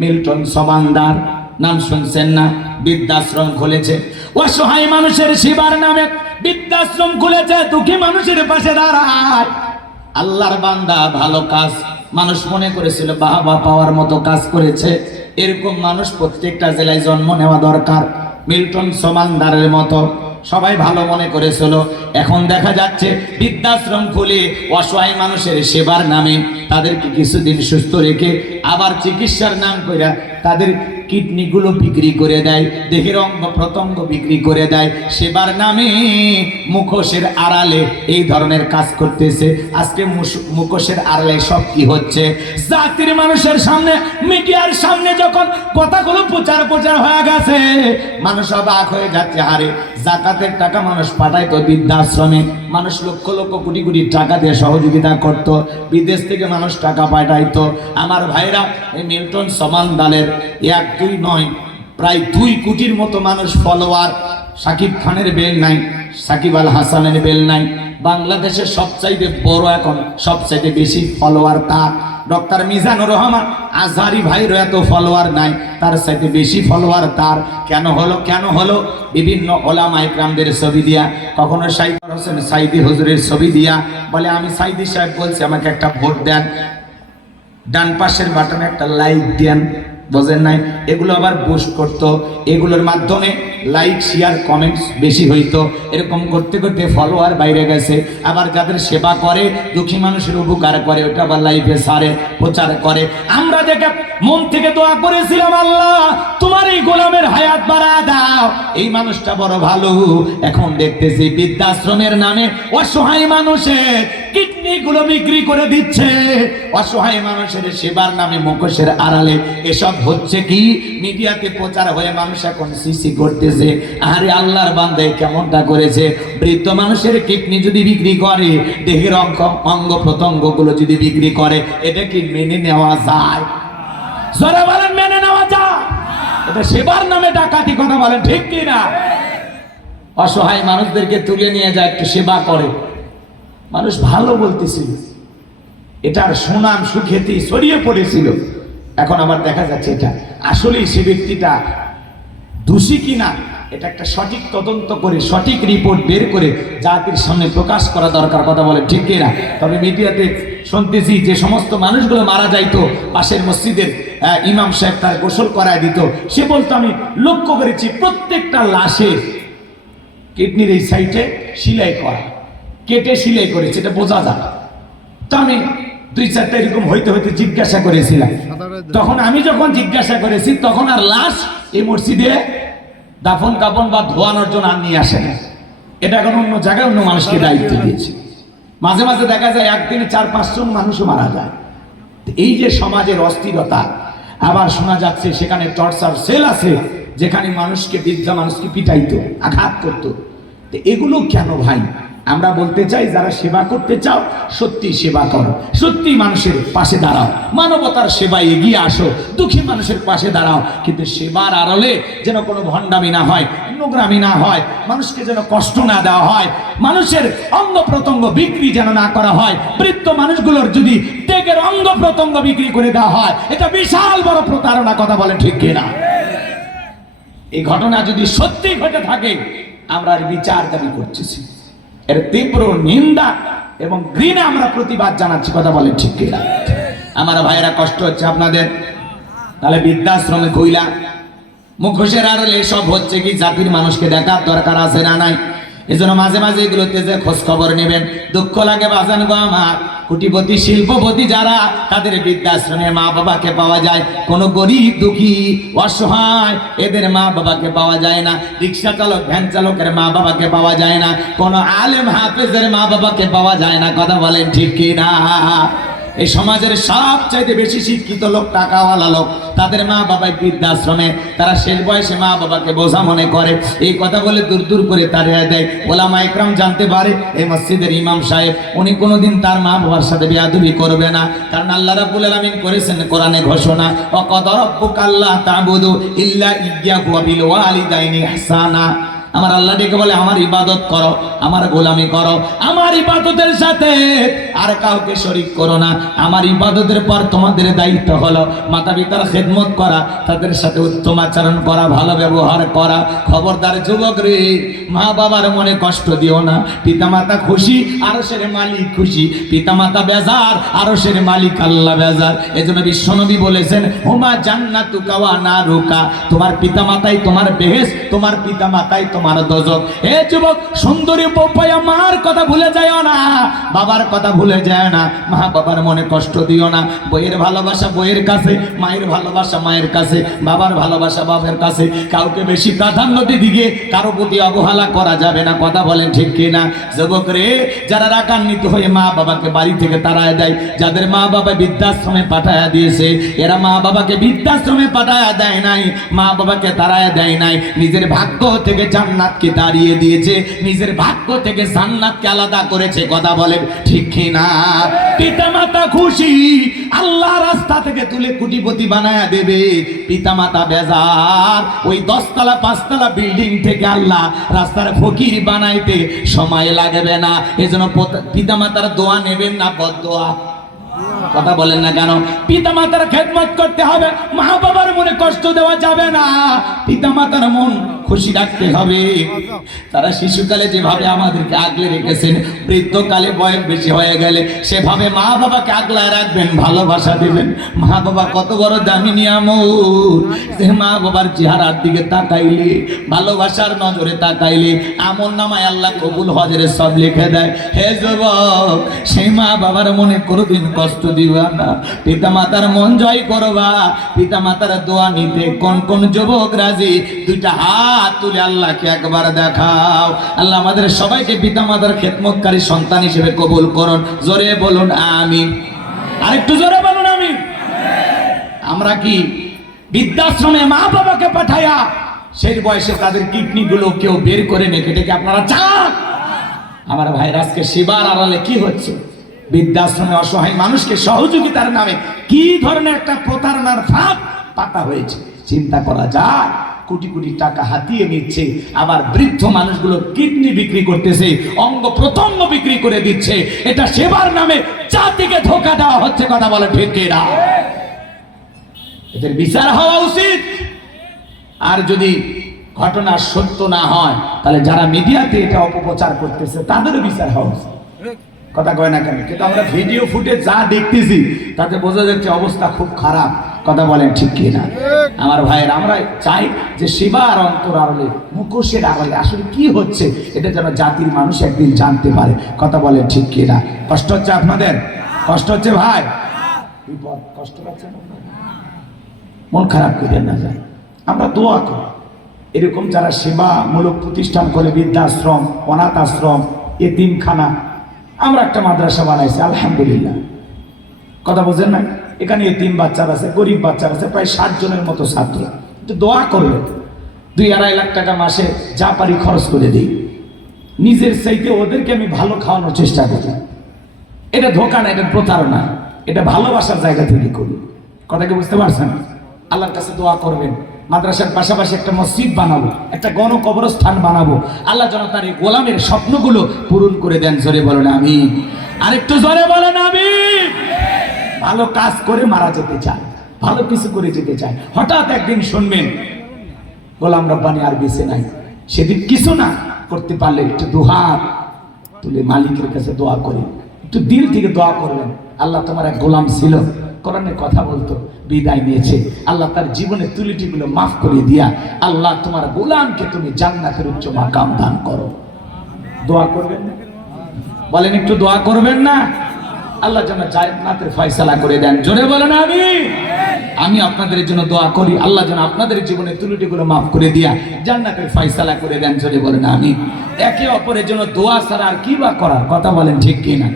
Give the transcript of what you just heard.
Milton সমান্দার, নাম শুনছেন না? বৃদ্ধাশ্রম খুলেছে, অসহায় মানুষের সেবার নামে বৃদ্ধাশ্রম খুলেছে, দুঃখী মানুষের পাশে দাঁড়ায়। আল্লাহর বান্দা, ভালো কাজ, মানুষ মনে করেছিল বাহবা পাওয়ার মতো কাজ করেছে। এরকম মানুষ প্রত্যেকটা জেলায় জন্ম নেওয়া দরকার, মিল্টন সমান্দারের মতো সবাই ভালো মনে করেছিল। এখন দেখা যাচ্ছে বৃদ্ধাশ্রম খুলে অসহায় মানুষের সেবার নামে তাদেরকে কিছুদিন সুস্থ রেখে আবার চিকিৎসার নাম কইরা তাদের কিডনিগুলো বিক্রি করে দেয়, দেহের অঙ্গ প্রত্যঙ্গ বিক্রি করে দেয়, সেবার নামে মুখোশের আড়ালে এই ধরনের কাজ করতেছে। আজকে মুখোশের আড়ালে সব কি হচ্ছে? জাতির মানুষের সামনে, মিডিয়ার সামনে যখন কথাগুলো প্রচার হয়ে গেছে, মানুষ অবাক হয়ে যাচ্ছে। আরে জাকাতের টাকা মানুষ পাঠাইতো বৃদ্ধাশ্রমে, মানুষ লক্ষ লক্ষ কোটি কোটি টাকা দিয়ে সহযোগিতা করত, বিদেশ থেকে মানুষ টাকা পাঠাইতো। আমার ভাইরা, এই মিল্টন সমান্দারের 1-2 নয়, প্রায় 2 কোটির মতো মানুষ ফলোয়ার। সাকিব খানের বেল নাই, সাকিব আল হাসানের বেল নাই। বাংলাদেশের সবচাইতে বড়, এখন সবচাইতে বেশি ফলোয়ার তার। ডক্টর মিজানুর রহমান আজহারি ভাইয়ের এত ফলোয়ার নাই, তার চাইতে বেশি ফলোয়ার তার। কেন হলো? বিভিন্ন ওলামা ইকরামদের ছবি দিয়া, কখনো সাইদুর হোসেন সাইদি হুজুরের ছবি দিয়া বলে, আমি সাইদি সাহেব বলছি আমাকে একটা ভোট দেন, ডান পাশের বাটনে একটা লাইক দেন, বোঝেন নাই? এগুলো আবার বুস্ট করতো, এগুলোর মাধ্যমে লাইক শেয়ার কমেন্টস বেশি হইতো। এরকম করতে করতে ফলোয়ার বাইরে গেছে। আবার যাদের সেবা করে, দুঃখী মানুষের উপকার করে, ওটা আবার লাইফে সারে প্রচার করে। আমরা দেখে মন থেকে দোয়া করেছিলাম, আল্লাহ তোমার এই গোলামের হায়াত বাড়া দাও, এই মানুষটা বড় ভালো। এখন দেখতেছি বৃদ্ধাশ্রমের নামে অসহায় মানুষের কিডনি গুলো বিক্রি করে দিচ্ছে, অসহায় মানুষের সেবার নামে মুখোশের আড়ালে এসব হচ্ছে কি? মিডিয়াতে প্রচার হয়ে মানুষ এখন সিসি করতেছে। আরে আল্লাহর বান্দা কেমনটা করেছে? বৃদ্ধ মানুষের কিডনি যদি বিক্রি করে, দেহের অঙ্গ প্রত্যঙ্গ গুলো যদি বিক্রি করে, এটা কি মেনে নেওয়া যায়? যারা বলেন মেনে নেওয়া যায়? এটা সেবার নামে ডাকাতি, কথা বলেন ঠিক কি না? অসহায় মানুষদেরকে তুলে নিয়ে যায়, একটু সেবা করে, মানুষ ভালো বলতেছিল, এটার সুনাম সুখ্যাতি ছড়িয়ে পড়েছিল। এখন আবার দেখা যাচ্ছে এটা আসলেই সে ব্যক্তিটা দোষী কিনা, এটা একটা সঠিক তদন্ত করে সঠিক রিপোর্ট বের করে জাতির সামনে প্রকাশ করা দরকার, কথা বলে ঠিক কিনা? তবে মিডিয়াতে শুনতেছি যে সমস্ত মানুষগুলো মারা যাইতো, পাশের মসজিদের ইমাম সাহেব তার গোসল করায় দিত, সে বলতো আমি লক্ষ্য করেছি প্রত্যেকটা লাশে কিডনির এই সাইডে সেলাই করা, কেটে সেলাই করেছে, এটা বোঝা যায়। তো আমি 2-4টা এরকম হইতে জিজ্ঞাসা করেছিলাম। তখন আমি যখন জিজ্ঞাসা করেছি, তখন আর লাশ এই মসজিদে দাফন কাফন বা ধোয়ানোর জন্য আর নিয়ে আসে না। এটা এখন অন্য জায়গায় অন্য মানুষকে দায়িত্ব দিয়েছে। মাঝে মাঝে দেখা যায় একদিনে 4-5 জন মানুষও মারা যায়। এই যে সমাজের অস্থিরতা, আবার শোনা যাচ্ছে সেখানে টর্চার সেল আছে, যেখানে মানুষকে, বৃদ্ধা মানুষকে পিটাইতো, আঘাত করতো। তো এগুলো কেন ভাই? আমরা বলতে চাই, যারা সেবা করতে চাও, সত্যি সেবা করো, সত্যি মানুষের পাশে দাঁড়াও, মানবতার সেবায় এগিয়ে আসো, দুঃখী মানুষের পাশে দাঁড়াও। কিন্তু সেবার আড়ালে যেন কোনো ভণ্ডামি না হয়, নোংরামি না হয়, মানুষকে যেন কষ্ট না দেওয়া হয়, মানুষের অঙ্গ প্রত্যঙ্গ বিক্রি যেন না করা হয়। বৃদ্ধ মানুষগুলোর যদি ত্যাগের অঙ্গ প্রত্যঙ্গ বিক্রি করে দেওয়া হয়, এটা বিশাল বড় প্রতারণা, কথা বলে ঠিক কিনা? এই ঘটনা যদি সত্যি ঘটে থাকে, আমরা বিচার দাবি করতেছি, এর তীব্র নিন্দা এবং ঘৃণা আমরা প্রতিবাদ জানাচ্ছি, কথা বলেন ঠিক কিনা? আমার ভাইয়েরা, কষ্ট হচ্ছে আপনাদের। তাহলে বৃদ্ধাশ্রমে কইলা, মুখোশের আড়ালে সব হচ্ছে কি? জাতির মানুষকে দেখার দরকার আছে না নাই? এজন্য মাঝে মাঝে এগুলোতে যে খোঁজ খবর নেবেন। দুঃখ লাগে বাজান গো আমার, কোটিপতি শিল্পপতি যারা, তাদের বৃদ্ধাশ্রমে মা বাবাকে পাওয়া যায়, কোন গরিব দুঃখী অসহায় এদের মা বাবাকে পাওয়া যায় না। রিক্সা চালক, ভ্যান চালকের মা বাবাকে পাওয়া যায় না, কোন আলেম হাফেজের মা বাবাকে পাওয়া যায় না, কথা বলেন ঠিক কিনা? এই সমাজের সবচাইতে বেশি শিক্ষিত লোক, টাকাওয়ালা লোক, তাদের মা বাবাই বৃদ্ধাশ্রমে, তারা শেষ বয়সে মা বাবাকে বোঝা মনে করে, এই কথা বলে দূর দূর করে তাড়িয়ে দেয়। ওলামা ইকরাম জানতে পারে এই মসজিদের ইমাম সাহেব, উনি কোনোদিন তার মা বাবার সাথে বেয়াদবি করবে না, কারণ আল্লাহ রাব্বুল আলামিন করেছেন কোরআনে ঘোষণা, ওয়া ক্বাদা রাব্বুকা আল্লা তা'বুদু ইল্লা ইয়্যাহু ওয়া বিল ওয়ালিদাইনি ইহসানা। আমার আল্লাহ ডেকে বলে আমার ইবাদত করো, আমার গোলামি করো, আমার ইবাদতের সাথে আর কাউকে শরীক করো না। আমার ইবাদতের পর তোমাদের দায়িত্ব হলো মাতা পিতার খেদমত করা, তাদের সাথে উত্তম আচরণ করা, ভালো ব্যবহার করা। খবরদার যুবক রে, মা বাবার মনে কষ্ট দিও না। পিতামাতা খুশি, আরশের মালিক খুশি। পিতামাতা বেজার, আরশের মালিক আল্লাহ বেজার। এজন্য বিশ্বনবী বলেছেন, হুমা জান্নাতুকা ওয়া নারুকা, তোমার পিতামাতাই তোমার বেহেশত, তোমার পিতামাতাই তোমার দোজখ। হে যুবক সুন্দরী বউপায়া, মার কথা ভুলে যাও না, বাবার কথা ভুলে যায় না। মা বাবার মনে কষ্ট দিও না। বইয়ের ভালোবাসা বইয়ের কাছে, মায়ের ভালোবাসা মায়ের কাছে, বাবার ভালোবাসা বাবার কাছে। কাউকে বেশি প্রাধান্য দিয়ে কারো প্রতি অবহেলা করা যাবে না। কথা বলেন ঠিক কিনা? যুবক রে, যারা রাগান্বিত হয়ে মা বাবাকে বাড়ি থেকে তাড়ায় দেয়, যাদের মা বাবা বৃদ্ধাশ্রমে পাঠায়া দিয়েছে, এরা মা বাবাকে বৃদ্ধাশ্রমে পাঠায়া দেয় নাই, মা বাবাকে তাড়ায়া দেয় নাই, নিজের ভাগ্য থেকে জান্নাতকে দাঁড়িয়ে দিয়েছে, নিজের ভাগ্য থেকে জান্নাতকে আলাদা করেছে। কথা বলেন ঠিক কিনা? পিতামাতা খুশি, আল্লাহ রাস্তা থেকে তুলে কোটিপতি বানায়া দেবে। পিতামাতা বেজার, ওই 10 তলা 5 তলা বিল্ডিং থেকে আল্লাহ রাস্তার ফকির বানাইতে সময় লাগবে না। এজন্য পিতামাতার দোয়া নেবেন না, বদদোয়া। কথা বলেন না কেন? পিতামাতার খেদমত করতে হবে, মা বাবার মনে কষ্ট দেওয়া যাবে না, পিতামাতার মন খুশি রাখতে হবে। তারা শিশুকালে যেভাবে আমাদেরকে আগলে রেখেছেন, বৃদ্ধকালে বয়স বেশি হয়ে গেলে সেভাবে মা বাবাকে আগলায় রাখবেন, ভালোবাসা দিবেন। মা বাবা কত বড় দামি নিয়ামত, যে মা বাবার চেহারার দিকে তাকাইলে, ভালোবাসার নজরে তাকাইলে আমল নামায় আল্লাহ কবুল হজের সব লিখে দেয়। হে যুবক, সেই মা বাবার মনে কোনোদিন কষ্ট দিবা না, পিতা মাতার মন জয় করবা। পিতা মাতার দোয়া নিতে কোন কোন যুবক রাজি? দুইটা হাত তুলে আল্লাহকে একবার দেখাও। আল্লাহ আমাদের সবাইকে পিতা মাতার খেদমতকারী সন্তান হিসেবে কবুল করুন। জোরে বলুন আমিন। আরেকটু জোরে বলুন আমিন। আমরা কি বৃদ্ধাশ্রমে মা বাবাকে পাঠায়া সেই বয়সে তাদের কিডনি গুলো কেউ বের করে নেকে ডেকে আপনারা চান? আমার ভাইরা, আজকে সেবার আড়ালে কি হচ্ছে? বৃদ্ধাশ্রমে অসহায় মানুষকে সহযোগিতার নামে কি ধরনের একটা প্রতারণার ফাঁদ পাতা হয়েছে চিন্তা করা যায়। কোটি কোটি টাকা হাতিয়ে নিচ্ছে, আবার বৃদ্ধ মানুষগুলো কিডনি বিক্রি করতেছে, অঙ্গ প্রত্যঙ্গ বিক্রি করে দিচ্ছে। এটা সেবার নামে জাতিকে ধোঁকা দেওয়া হচ্ছে। কথা বলে ঠিক কিনা? এদের বিচার হওয়া উচিত। আর যদি ঘটনা সত্য না হয়, তাহলে যারা মিডিয়াতে এটা অপপ্রচার করতেছে তাদেরও বিচার হওয়া উচিত। কথা কয় না কেন? কিন্তু আমরা ভিডিও ফুটেজ যা দেখতেছি তাতে বোঝা যাচ্ছে অবস্থা খুব খারাপ। কথা বলেন ঠিক কিনা? আমার ভাইয়ের, আমরা চাই যে সেবার অন্তর আড়ালে, মুখোশের আড়ালে আসলে কি হচ্ছে এটা যেন জাতির মানুষ একদিন জানতে পারে। কথা বলেন ঠিক কিনা? কষ্ট হচ্ছে আপনাদের? কষ্ট হচ্ছে ভাই? বিপদ কষ্ট পাচ্ছে না? মন খারাপ করে না যায়। আমরা দোয়া করি এরকম যারা সেবামূলক প্রতিষ্ঠান করে, বৃদ্ধাশ্রম, অনাথ আশ্রম, এতিমখানা। আমরা একটা মাদ্রাসা বানাইছি আলহামদুলিল্লাহ। কথা বোঝেন না? এখানে এতিম বাচ্চারা আছে, গরিব বাচ্চারা আছে, প্রায় 60 জনের মতো ছাত্র। একটু দোয়া করবে। 2-2.5 লাখ টাকা মাসে যা পারি খরচ করে দিই। নিজের চাইতে ওদেরকে আমি ভালো খাওয়ানোর চেষ্টা করি। এটা ধোঁকা না, এটা প্রতারণা। এটা ভালোবাসার জায়গা থেকে করি। কথা কি বুঝতে পারছেন? আল্লাহর কাছে দোয়া করবেন, মাদ্রাসার পাশাপাশি একটা মসজিদ বানাবো, একটা গণকবরস্থান বানাবো। আল্লাহ যেন তার এই গোলামের স্বপ্নগুলো পূরণ করে দেন। জোরে বলেন আমিন। আরেকটু জোরে বলেন আমিন। ভালো কাজ করে মারা যেতে চায়, ভালো কিছু করে যেতে চায়। হঠাৎ একদিন শুনবেন গোলাম রব্বানী আর বেঁচে নাই। সেদিন কিছু না করতে পারলে একটু দুহাত তুলে মালিকের কাছে দোয়া করি, একটু দিল থেকে দোয়া করবেন। আল্লাহ তোমার এক গোলাম ছিল, কোরআনে কথা বলতো, বিদায় নিয়েছে। আল্লাহ তার জীবনের ত্রুটিগুলো মাফ করে দিয়া আল্লাহ তোমার গোলামকে তুমি জান্নাতের উচ্চ মাকাম দান করো। দোয়া করবেন না? বলেন একটু দোয়া করবেন না? আল্লাহ যেন জান্নাতের ফয়সালা করে দেন। জোরে বলেন আমিন। আমি আপনাদের জন্য দোয়া করি, আল্লাহ যেন আপনাদের জীবনের ত্রুটিগুলো মাফ করে দিয়া জান্নাতের ফয়সালা করে দেন। জোরে বলেন আমিন। একে অপরের জন্য দোয়া ছাড়া আর কি বা করার? কথা বলেন ঠিক কিনা?